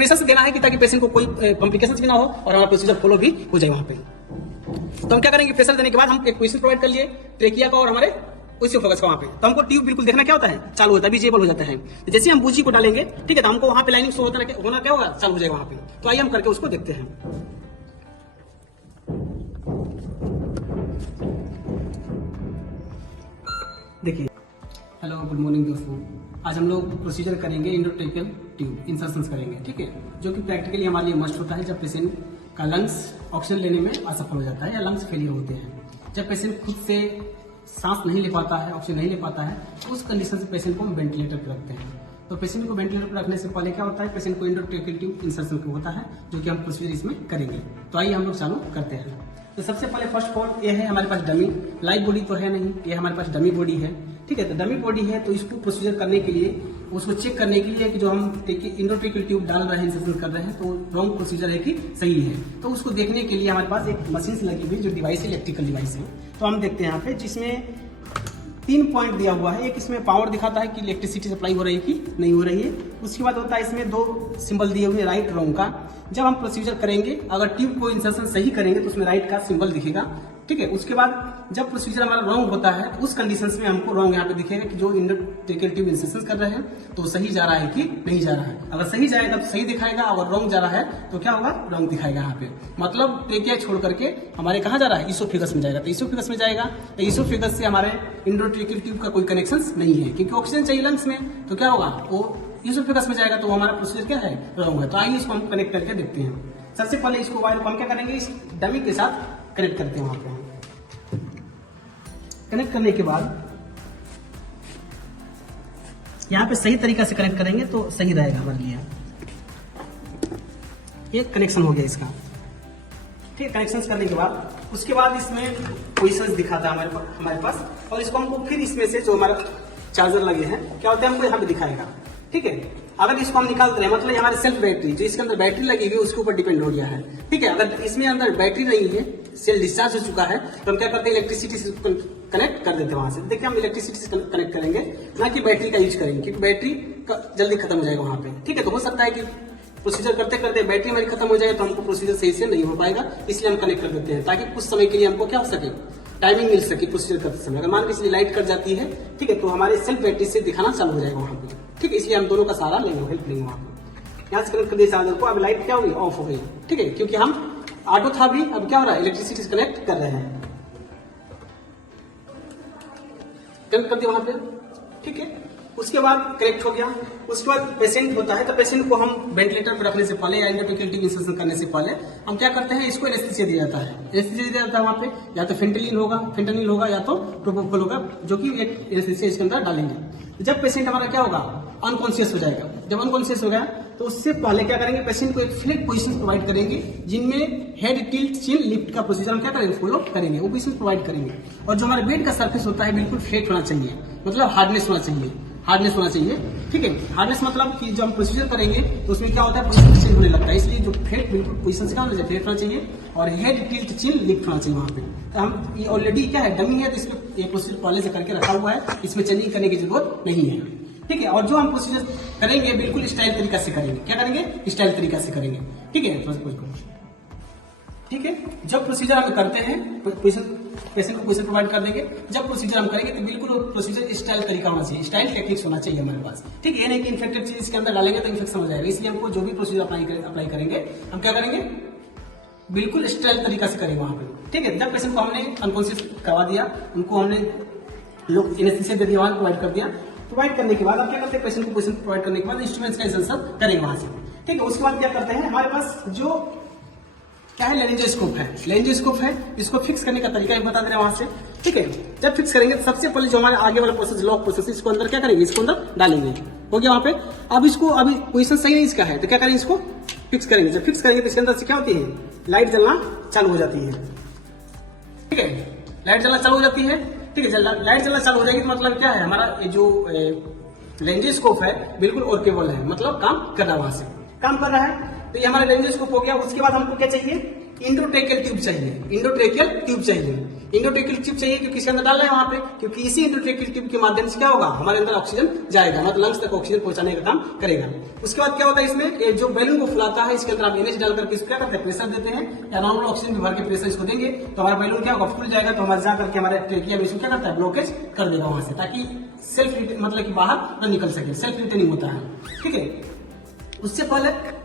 Pressure से देना है कि ताकि पेशेंट को कोई कॉम्प्लिकेशन भी ना हो और हमारा प्रोसीजर फॉलो भी हो जाए वहां पे। तो हम क्या करेंगे, प्रेशर देने के बाद हम एक पोजीशन प्रोवाइड कर लिए ट्रेकिया का और हमारे उसी फोकस का वहां पे। तो हमको ट्यूब बिल्कुल देखना क्या होता है, चालू होता है, विजिबल हो जाता है। तो जैसे हम बूजी को डालेंगे, ठीक है, तो हमको वहां पे लाइनिंग शो होना क्या होगा, चालू हो जाएगा वहां पे। तो आइए हम करके उसको देखते हैं। देखिए, हेलो गुड मॉर्निंग दोस्तों, आज हम लोग प्रोसीजर करेंगे इंडोट्रेकियल ट्यूब इंसर्शंस करेंगे, ठीक है, जो कि प्रैक्टिकली हमारे लिए मस्ट होता है जब पेशेंट का लंग्स ऑक्सीजन लेने में असफल हो जाता है या लंग्स फेलियर होते हैं। जब पेशेंट खुद से सांस नहीं ले पाता है, ऑक्सीजन नहीं ले पाता है, तो उस कंडीशन से पेशेंट को हम वेंटिलेटर पर रखते हैं। तो पेशेंट को वेंटिलेटर पर रखने से पहले क्या होता है, पेशेंट को इंडोट्रेकियल ट्यूब इंसर्शन होता है, जो कि हम प्रोसीजर इसमें करेंगे। तो आइए हम लोग चालू करते हैं। तो सबसे पहले फर्स्ट ऑफ ऑल ये है हमारे पास डमी, लाइव बॉडी तो है नहीं, ये हमारे पास डमी बॉडी है, ठीक है। तो डमी बॉडी है, तो इसको प्रोसीजर करने के लिए, उसको चेक करने के लिए कि जो हम इंडोट्रेकियल ट्यूब डाल रहे हैं, इंसर्शन कर रहे हैं, तो रॉन्ग प्रोसीजर है कि सही है। तो उसको देखने के लिए हमारे पास एक मशीन लगी हुई जो डिवाइस है, इलेक्ट्रिकल डिवाइस है। तो हम देखते हैं यहाँ पे, जिसमें 3 पॉइंट दिया हुआ है। एक इसमें पावर दिखाता है कि इलेक्ट्रिसिटी सप्लाई हो रही है कि नहीं हो रही है। उसके बाद होता है इसमें 2 सिंबल दिए हुए, राइट रॉन्ग का। जब हम प्रोसीजर करेंगे, अगर ट्यूब को इंसर्शन सही करेंगे तो उसमें राइट का सिंबल दिखेगा, ठीक है। उसके बाद जब प्रोसीजर हमारा रॉन्ग होता है, तो उस कंडीशंस में हमको रॉन्ग यहाँ पे दिखेगा कि जो इंडोट्रेकियल ट्यूब इंसर्शन कर रहे हैं तो सही जा रहा है कि नहीं जा रहा है। अगर सही जाएगा तो सही दिखाएगा, अगर रॉन्ग जा रहा है तो क्या होगा, रॉन्ग दिखाएगा यहाँ पे। मतलब ट्रेकिया छोड़ करके हमारे कहाँ जा रहा है, इसोफेगस में जाएगा। तो इसोफेगस में जाएगा, तो इसोफेगस से हमारे इंडोट्रेकियल ट्यूब का कोई कनेक्शन नहीं है, क्योंकि ऑक्सीजन चाहिए लंग्स में। तो क्या होगा, वो इसोफेगस में जाएगा, तो हमारा प्रोसीजर क्या है, रॉन्ग है। तो आइए इसको हम कनेक्ट करके देखते हैं। सबसे पहले इसको वायर को हम क्या करेंगे, इस डमी के साथ कनेक्ट करते हैं। वहां पे कनेक्ट करने के बाद यहाँ पे सही तरीका से कनेक्ट करेंगे तो सही रहेगा हमारे लिए। एक कनेक्शन हो गया इसका, ठीक है। कनेक्शन करने के बाद उसके बाद इसमें पोजिशंस दिखाता है हमारे पास, और इसको हमको फिर इसमें से जो हमारा चार्जर लगे हैं, क्या होता है, हमको यहाँ पे दिखाएगा, ठीक है। अगर इसको हम निकालते हैं, मतलब हमारे सेल्फ बैटरी जो इसके अंदर बैटरी लगी हुई है उसके ऊपर डिपेंड हो गया है, ठीक है। अगर इसमें अंदर बैटरी नहीं है, सेल डिस्चार्ज हो चुका है, तो हम क्या करते हैं, इलेक्ट्रिसिटी से कनेक्ट कर देते हैं वहां से। देखिए, हम इलेक्ट्रिसिटी से कनेक्ट करेंगे, ना कि बैटरी का यूज करेंगे, क्योंकि बैटरी जल्दी खत्म हो जाएगा वहां पे, ठीक है। तो हो सकता है कि प्रोसीजर करते करते बैटरी हमारी खत्म हो जाए, तो हमको प्रोसीजर सही से नहीं हो पाएगा, इसलिए हम कनेक्ट कर देते हैं, ताकि कुछ समय के लिए हमको क्या हो सके, टाइमिंग मिल सके प्रोसीजर करते समय। अगर मान लीजिए लाइट कट जाती है, ठीक है, तो हमारे सेल्फ बैटरी से दिखाना चालू हो जाएगा वहां पे, ठीक है। इसलिए हम दोनों का सहारा लेंगे, हेल्प लेंगे वहां पे। यहाँ से कनेक्ट कर दिया चार्जर को, अब लाइट क्या हुई, ऑफ हो गई, ठीक है, क्योंकि हम ऑटो था भी, अब क्या हो रहा है, इलेक्ट्रिसिटी से कनेक्ट कर रहे हैं। कनेक्ट कर दिया वहां पे, ठीक है। उसके बाद कनेक्ट हो गया। उसके बाद पेशेंट होता है, तो पेशेंट को हम वेंटिलेटर पर रखने से पहले या इंडोट्रेकियल ट्यूब इंसर्शन करने से पहले हम क्या करते हैं, इसको एनेस्थीसिया दिया जाता है। एनेस्थीसिया दिया जाता है वहां पे, या तो फेंटानिल होगा या तो प्रोपोफॉल होगा, जो कि एक एनेस्थीसिया इसके अंदर डालेंगे। जब पेशेंट हमारा क्या होगा, अनकॉन्शियस हो जाएगा। जब अनकॉन्शियस हो गया, तो उससे पहले क्या करेंगे, पेशेंट को एक फ्लैट पोजीशन प्रोवाइड करेंगे, जिनमें हेड टिल्ट चिन लिफ्ट का प्रोसीजर हम क्या करेंगे, फॉलो करेंगे, वो पोजीशन प्रोवाइड करेंगे। और जो हमारे बेड का सरफेस होता है बिल्कुल फ्लैट होना चाहिए, मतलब हार्डनेस होना चाहिए, ठीक है। हार्डनेस मतलब कि जो हम प्रोसीजर करेंगे तो उसमें क्या होता है, पोजीशन चेंज होने लगता है, इसलिए जो फ्लैट बिल्कुल पोजीशन से क्या होना चाहिए, फ्लैट होना चाहिए, और हेड टिल्ट चिन लिफ्ट होना चाहिए वहां पे। तो हम ये ऑलरेडी क्या है, डमी है, तो इसमें ये प्रोसीजर पहले से करके रखा हुआ है, इसमें चेंजिंग करने की जरूरत नहीं है, ठीक है। और जो हम प्रोसीजर करेंगे बिल्कुल स्टाइल तरीका से करेंगे। क्या करेंगे, स्टाइल तरीका से करेंगे, ठीक है। ठीक है, जब प्रोसीजर हम करते हैं, पेशेंट को पोजीशन प्रोवाइड कर देंगे। जब प्रोसीजर हम करेंगे तो बिल्कुल प्रोसीजर स्टाइल तरीका होना चाहिए, स्टाइल टेक्निक्स होना चाहिए हमारे पास, ठीक है। ये नहीं कि इन्फेक्टेड चीज इसके अंदर डालेंगे तो इन्फेक्शन हो जाएगा, इसलिए हमको जो भी प्रोसीजर अप्लाई करेंगे, हम क्या करेंगे, बिल्कुल स्टाइल तरीका से करेंगे वहां पे, ठीक है। जब पेशेंट को हमने अनकॉन्शियस करवा दिया, उनको हमने एनेस्थीसिया दे दिया, प्रोवाइड कर दिया, प्रोवाइड करने के बाद आप क्या करते हैं, पेशेंट को पोजीशन प्रोवाइड करने के बाद इंस्ट्रूमेंट्स का इंसर्शन करेंगे वहां से, ठीक है। उसके बाद क्या करते हैं, हमारे पास जो क्या है, लेरिंजोस्कोप है, इसको फिक्स करने का तरीका भी बता दे रहे हैं वहां से, ठीक है। जब फिक्स करेंगे तो सबसे पहले जो हमारे आगे वाला प्रोसेस, लॉक प्रोसेस, इसको अंदर क्या करेंगे, इसको अंदर डालेंगे, हो गया वहां पे। अब इसको अभी पोजीशन सही नहीं इसका है, तो क्या करेंगे, इसको फिक्स करेंगे। जब फिक्स करेंगे तो इसके अंदर से क्या होती है, लाइट जलना चालू हो जाती है, ठीक है। लाइट जलना चालू हो जाती है, ठीक है। लाइट जलना चालू हो जाएगी तो मतलब क्या है, हमारा ये जो लेंजोस्कोप है बिल्कुल वर्केबल है, मतलब काम कर रहा है, वहां से काम कर रहा है। तो ये हमारा लेंजोस्कोप हो गया। उसके बाद हमको क्या चाहिए, इंडोट्रेकियल ट्यूब चाहिए, इंडोट्रेकियल ट्यूब चाहिए, इंडोट्रेकियल ट्यूब चाहिए क्योंकि इसके अंदर डालना है वहां पे, क्योंकि इसी इंडोट्रेकियल ट्यूब के माध्यम से क्या होगा, हमारे अंदर ऑक्सीजन जाएगा, मतलब लंग्स तक ऑक्सीजन पहुंचाने का काम करेगा। उसके बाद क्या होता है, इसमें ये जो बैलून को फुलाता है, इसके अंदर आप NH डाल करके इसको क्या करते हैं, प्रेशर देते हैं, या नॉर्मल ऑक्सीजन में भर के प्रेशर इसको देंगे तो हमारा बैलून क्या होगा, फूल जाएगा, तो हमारे जा करके हमारे ट्रेकिया में इसको क्या करता है, ब्लॉकेज कर देगा वहां से, ताकि सेल्फ मतलब कि बाहर न निकल सके, सेल्फ रिटेनिंग होता है। ठीक है, उससे पहले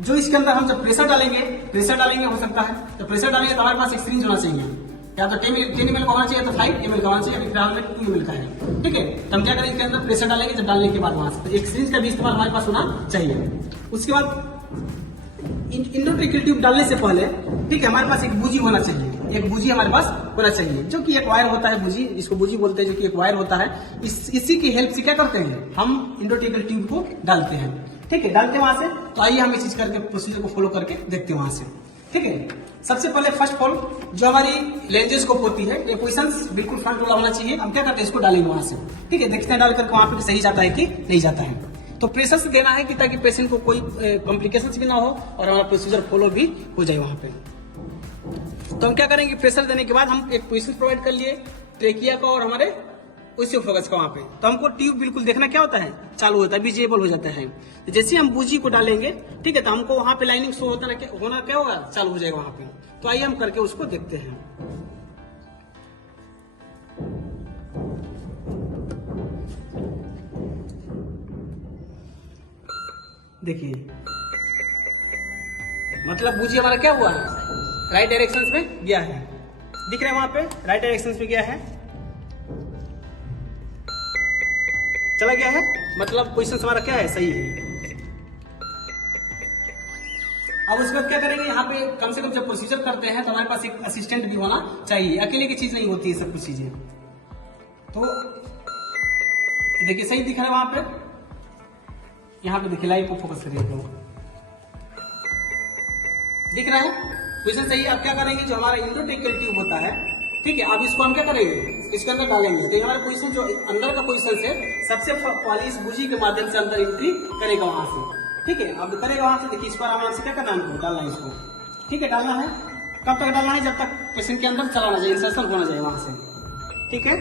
जो इसके अंदर हम जब प्रेशर डालेंगे हो सकता है, तो प्रेशर डालेंगे तो हमारे पास एक सिरिंज होना चाहिए, या तो 10 ml का होना चाहिए, तो 5 ml का होना चाहिए, अभी फिलहाल में 2 ml का है। ठीक है, तो हम क्या करेंगे, इसके अंदर प्रेशर डालेंगे, जब डालने के बाद वहां से तो एक सिरिंज का भी इस्तेमाल हमारे पास होना चाहिए। उसके बाद इंडोट्रेकियल ट्यूब डालने से पहले ठीक है, हमारे पास एक बूजी होना चाहिए, एक बूजी हमारे पास होना चाहिए, जो कि एक वायर होता है, बूजी, इसको बूजी बोलते हैं, जो कि एक वायर होता है। इसी की हेल्प से क्या करते हैं, हम इंडोट्रेकियल ट्यूब को डालते हैं। ठीक है, डालते हैं वहां से, तो आइए हम इस चीज करके प्रोसीजर को फॉलो करके देखते हैं वहां से। ठीक है, सबसे पहले फर्स्ट ऑफ ऑल जो हमारी लेंजोस्कोप होती है, ये पोजीशन बिल्कुल फ्रंट वाला होना चाहिए। हम क्या करते हैं, इसको डालेंगे वहां से। ठीक है, देखते हैं डाल करके वहां पे सही जाता है कि नहीं जाता है। तो प्रेशर से देना है कि ताकि पेशेंट को कोई कॉम्प्लिकेशंस भी ना हो और हमारा प्रोसीजर फॉलो भी हो जाए वहां पे। तो हम क्या करेंगे, प्रेशर देने के बाद हम एक पोजीशन प्रोवाइड कर लिए ट्रेकिया का और हमारे उसी फोकस का वहां पे। तो हमको ट्यूब बिल्कुल देखना क्या होता है, चालू होता है, विजिबल हो जाता है। तो जैसे हम बूजी को डालेंगे, ठीक है, तो हमको वहां पे लाइनिंग शो होना क्या होगा, चालू हो जाएगा वहां पे। तो आइए हम करके उसको देखते हैं। देखिए, मतलब बूजी हमारा क्या हुआ है, राइट डायरेक्शन में गया है, दिख रहा है वहां पे, राइट डायरेक्शन में गया है, चला गया है, मतलब पोजीशन हमारा क्या है, सही है। अब उसके बाद क्या करेंगे, यहाँ पे कम से कम जब प्रोसीजर करते हैं तो हमारे पास एक असिस्टेंट भी होना चाहिए, अकेले की चीज नहीं होती है सब कुछ चीजें। तो देखिए सही दिख रहा है वहां पे, यहाँ पे देखिए लाइव को फोकस करिए, तो दिख रहा है पोजीशन सही है। अब क्या करेंगे, जो हमारा इंडोट्रेकियल ट्यूब होता है, ठीक है, अब इसको हम क्या करेंगे, इसके अंदर डालेंगे। तो हमारा पोजीशन जो अंदर का पोजीशन से सबसे पहले इस बूजी के माध्यम से अंदर एंट्री करेगा वहां से। ठीक है, अब करेगा वहां से, देखिए इस पर आराम से क्या करना है, डालना है इसको। ठीक है, डालना है, कब तक डालना है, जब तक पेशेंट के अंदर चलाना चाहिए, इंसर्शन होना चाहिए वहां से। ठीक है,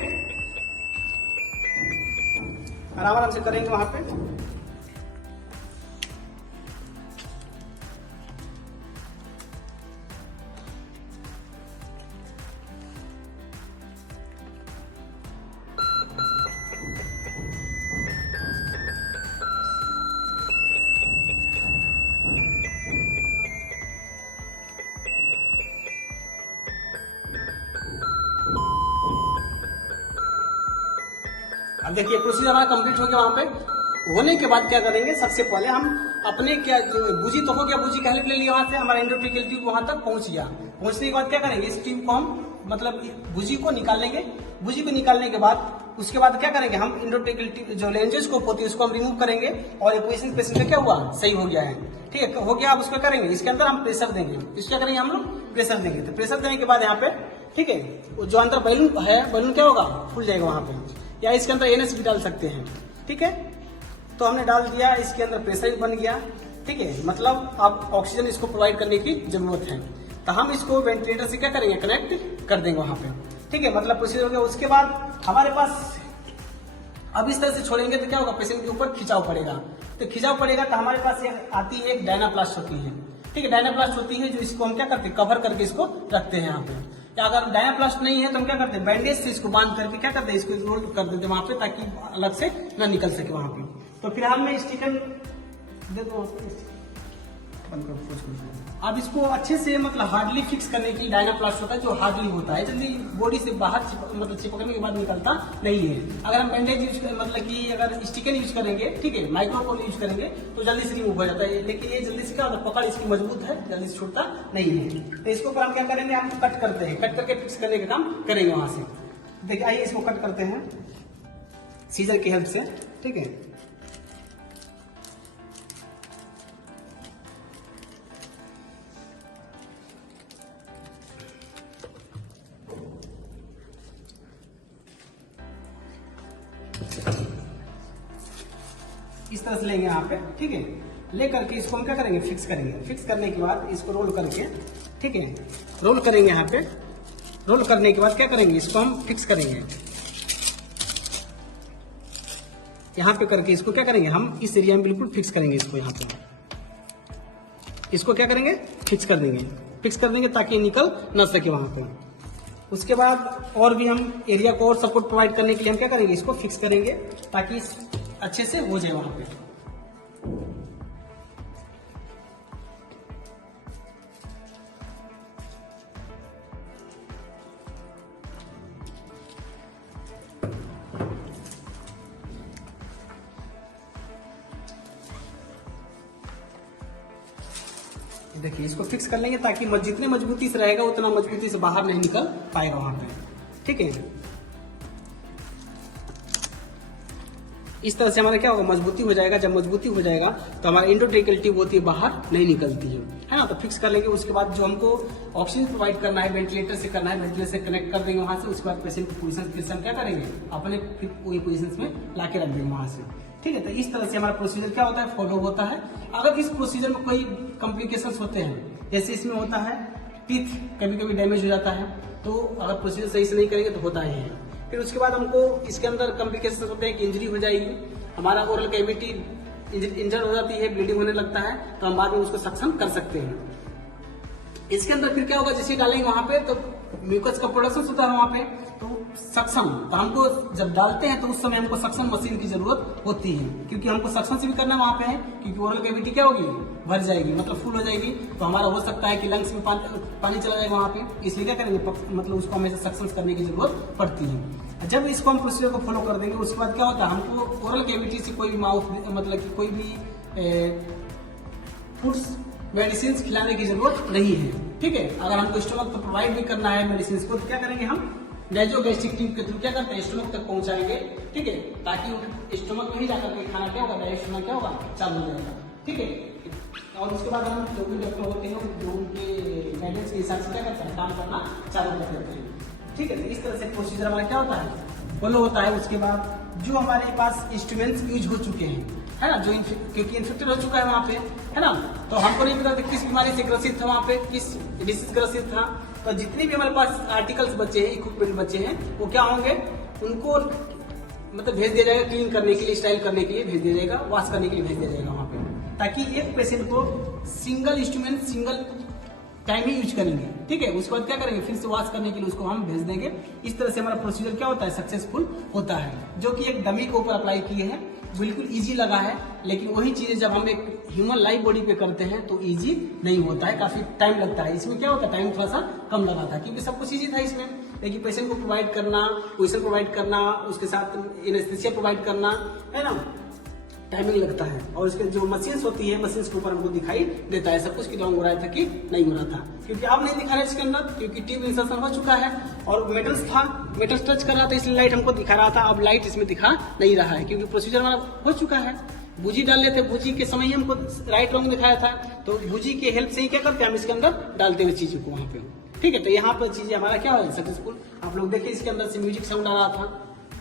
आराम से करेंगे वहां पे। अब देखिए प्रोसीजर हमारा कंप्लीट हो गया। वहां पे होने के बाद क्या करेंगे, सबसे पहले हम अपने क्या जो बूजी तो हो गया, बूजी का हेल्प ले लिया वहां से, हमारा इंडोट्रेकियल ट्यूब वहां तक पहुंच गया। पहुंचने के बाद क्या करेंगे, इस ट्यूब को हम मतलब बूजी को निकाल लेंगे। बूजी को निकालने के बाद उसके बाद क्या करेंगे, हम इंडोट्रेकियल ट्यूब जो लेंजोस्कोप होती है उसको हम रिमूव करेंगे और पोजीशन पेशेंट का क्या हुआ, सही हो गया है। ठीक है, हो गया। अब उसको करेंगे, इसके अंदर हम प्रेशर देंगे। इसको क्या करेंगे, हम लोग प्रेशर देंगे। तो प्रेशर देने के बाद यहाँ पे ठीक है, जो अंदर बैलून है, बैलून क्या होगा, फूल जाएगा वहां पे, या इसके अंदर NH भी डाल सकते हैं। ठीक है, तो हमने डाल दिया, इसके अंदर प्रेशर भी बन गया। ठीक है, मतलब अब ऑक्सीजन इसको प्रोवाइड करने की जरूरत है, तो हम इसको वेंटिलेटर से क्या करेंगे, कनेक्ट कर देंगे वहां पे। ठीक है, मतलब प्रोसीजर हो गया। उसके बाद हमारे पास अब इस तरह से छोड़ेंगे तो क्या होगा, पेशेंट के ऊपर खिंचाव पड़ेगा। तो खिंचाव पड़ेगा तो हमारे पास आती है एक डायनाप्लास्ट होती है। ठीक है, डायनाप्लास्ट होती है जो इसको हम क्या करते हैं, कवर करके इसको रखते हैं यहाँ पे। या अगर डायनाप्लास्ट नहीं है तो हम क्या करते हैं, बैंडेज से इसको बांध करके क्या करते हैं, इसको रोल कर देते हैं वहां पे, ताकि अलग से न निकल सके वहां पे। तो फिलहाल में स्टिकर देखो अब इसको अच्छे से मतलब हार्डली फिक्स करने के लिए डायनाप्लास्ट होता है, जो हार्डली होता है, जल्दी बॉडी से बाहर मतलब चिपकने के बाद निकलता नहीं है। अगर हम बैंडेज यूज मतलब कि अगर स्टिकर यूज करेंगे, ठीक है, माइक्रोफोन यूज करेंगे तो जल्दी से रिमूव हो जाता है। लेकिन ये जल्दी से क्या होता है, पकड़ इसकी मजबूत है, जल्दी से छूटता नहीं है। तो इसको ऊपर हम क्या करेंगे, हम कट करते हैं, कट करके फिक्स करने का काम करेंगे वहां से। देखिए आइए इसको कट करते हैं सीजर की हेल्प से। ठीक है, इस तरह से लेंगे यहाँ पे। ठीक है, ले करके इसको हम क्या करेंगे, फिक्स करेंगे। फिक्स करने के बाद इसको रोल करके, ठीक है, रोल करेंगे। यहाँ पे रोल करने के बाद क्या करेंगे, इसको हम फिक्स करेंगे। यहाँ पे करके इसको क्या करेंगे, हम इस एरिया में बिल्कुल फिक्स करेंगे इसको। यहाँ पे इसको क्या करेंगे, फिक्स कर देंगे। फिक्स कर देंगे ताकि निकल न सके वहां पे। उसके बाद और भी हम एरिया को और सपोर्ट प्रोवाइड करने के लिए हम क्या करेंगे, इसको फिक्स करेंगे ताकि अच्छे से हो जाए वहां पे। देखिए इसको फिक्स कर लेंगे ताकि जितने मजबूती से रहेगा उतना मजबूती से बाहर नहीं निकल पाएगा वहां पे, ठीक है। इस तरह से हमारा क्या होगा, मजबूती हो जाएगा। जब मजबूती हो जाएगा तो हमारा इंडोट्रेकियल ट्यूब होती है बाहर नहीं निकलती है ना। तो फिक्स कर लेंगे। उसके बाद जो हमको ऑक्सीजन प्रोवाइड करना है वेंटिलेटर से करना है, वेंटिलेटर से कनेक्ट कर देंगे वहां से। उसके बाद पेशेंट की पोजीशन फिर से हम क्या करेंगे, अपने वही पोजीशन में लाके रख देंगे वहां से, ठीक है। तो इस तरह से हमारा प्रोसीजर क्या होता है, फॉलो होता है। अगर इस प्रोसीजर में कोई कॉम्प्लिकेशंस होते हैं, जैसे इसमें होता है टीथ कभी कभी डैमेज हो जाता है, तो अगर प्रोसीजर सही से नहीं करेंगे तो होता ही है। फिर उसके बाद हमको इसके अंदर कॉम्प्लिकेशंस होते हैं कि इंजरी हो जाएगी, हमारा ओरल कैविटी इंजर हो जाती है, ब्लीडिंग होने लगता है, तो हम बाद में उसको सक्शन कर सकते हैं। इसके अंदर फिर क्या होगा, जैसे डालेंगे वहां पे तो म्यूकस का प्रोडक्शन होता है वहां पे, तो सक्शन, तो हमको जब डालते हैं तो उस समय हमको सक्शन मशीन की जरूरत होती है, क्योंकि हमको सक्शन से भी करना वहां पे है, क्योंकि ओरल कैविटी क्या होगी, भर जाएगी, मतलब फुल हो जाएगी। तो हमारा हो सकता है कि लंग्स में पानी चला जाएगा वहां पे, इसलिए क्या करेंगे, मतलब उसको हमेशा सक्शन करने की जरूरत पड़ती है। जब इसको हम प्रोसीजर को फॉलो कर देंगे उसके बाद क्या होता है, हमको ओरल कैविटी से कोई माउथ मतलब कि कोई भी फूड्स मेडिसिन खिलाने की जरूरत नहीं है, ठीक है। अगर हमको स्टोमक तक प्रोवाइड भी करना है मेडिसिन को, तो क्या करेंगे, हम नेजोगैस्ट्रिक ट्यूब के थ्रू क्या करते हैं, स्टोमक तक पहुंचाएंगे, ठीक है, ताकि स्टोमक में ही जाकर के खाना क्या होगा, डायरेक्ट होना क्या होगा, चालू हो जाएगा, ठीक है। और उसके बाद हम जो भी डॉक्टर होते हैं जो उनके गाइडेंस के हिसाब से क्या करते हैं, काम करना चालू कर देते हैं, ठीक है। इस तरह से प्रोसीजर हमारा क्या होता है, फॉलो होता है। उसके बाद जो हमारे पास इंस्ट्रूमेंट्स यूज हो चुके हैं, है ना, जो क्योंकि इन्फेक्टेड हो चुका है वहाँ पे, है ना, तो हमको नहीं पता किस बीमारी से ग्रसित था वहाँ पे, किस डिसीज ग्रसित था। तो जितने भी हमारे पास आर्टिकल्स बचे हैं, इक्विपमेंट बचे हैं, वो क्या होंगे, उनको मतलब भेज दिया जाएगा क्लीन करने के लिए, स्टाइल करने के लिए भेज दिया जाएगा, वॉश करने के लिए भेज दिया जाएगा वहाँ पे, ताकि एक पेशेंट को सिंगल इंस्ट्रूमेंट सिंगल टाइम ही यूज करेंगे, ठीक है। उसके बाद क्या करेंगे, फिर से वॉश करने के लिए उसको हम भेज देंगे। इस तरह से हमारा प्रोसीजर क्या होता है, सक्सेसफुल होता है, जो कि एक डमी के ऊपर अप्लाई किए हैं, बिल्कुल इजी लगा है। लेकिन वही चीजें जब हम एक ह्यूमन लाइव बॉडी पे करते हैं तो इजी नहीं होता है, काफी टाइम लगता है। इसमें क्या होता है, टाइम थोड़ा सा कम लगा था, क्योंकि सब कुछ इजी था इसमें, लेकिन पेशेंट को प्रोवाइड करना, पोजीशन प्रोवाइड करना, उसके साथ एनेस्थीसिया प्रोवाइड करना, है ना, टाइमिंग लगता है। और इसके जो मशीन्स होती है, मशीन्स के ऊपर हमको दिखाई देता है सब कुछ, कि डाउन हो रहा था कि नहीं हो रहा था, क्योंकि अब नहीं दिखा रहा है इसके अंदर, क्योंकि ट्यूब इंसर्शन हो चुका है और मेटल्स था, मेटल्स टच कर रहा था, इसलिए लाइट हमको दिखा रहा था। अब लाइट इसमें दिखा नहीं रहा है, क्योंकि प्रोसीजर हमारा हो चुका है। बूजी डाल लेते, बूजी के समय ही हमको राइट रॉन्ग दिखाया था, तो बूजी के हेल्प से ही क्या करते हैं, हम इसके अंदर डालते हुए चीजों को वहां पे, ठीक है। तो यहाँ पर चीजें हमारा क्या हो सक्सेसफुल। आप लोग देखिए इसके अंदर से म्यूजिक साउंड आ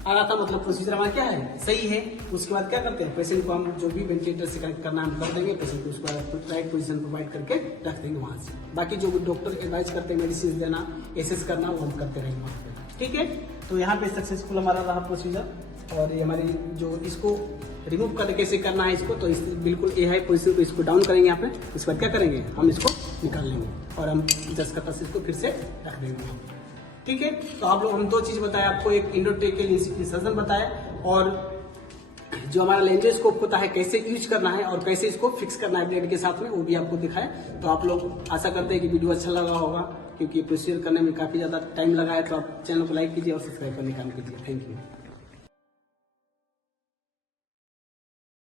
रहा था, मतलब प्रोसीजर हमारा क्या है, सही है। उसके बाद क्या करते हैं, पेशेंट को हम जो भी वेंटिलेटर से कनेक्ट करना हम कर देंगे, पेशेंट को उसको राइट पोजीशन प्रोवाइड करके रख देंगे वहां से। बाकी जो डॉक्टर एडवाइज करते हैं, मेडिसिन देना, एसेस करना, वो हम करते रहेंगे वहां पे, ठीक है। तो यहाँ पे सक्सेसफुल हमारा रहा प्रोसीजर। और ये हमारी जो इसको रिमूव करके कैसे करना है इसको, तो इस बिल्कुल ए हाई पोजीशन को इसको डाउन करेंगे यहाँ पे। उसके बाद क्या करेंगे, हम इसको निकाल लेंगे और हम 10 का 10 इसको फिर से रख देंगे, ठीक है। तो आप लोग हम दो चीज बताए आपको, एक इंडोट्रेकियल इंसर्शन बताया, और जो हमारा लेंजोस्कोप होता है कैसे यूज करना है और कैसे इसको फिक्स करना है ब्लेड के साथ में, वो भी आपको दिखाया। तो आप लोग आशा करते हैं कि वीडियो अच्छा लगा होगा, क्योंकि प्रोसीजर करने में काफी ज्यादा टाइम लगा है। तो आप चैनल को लाइक कीजिए और सब्सक्राइब करने का काम कीजिए। Thank you.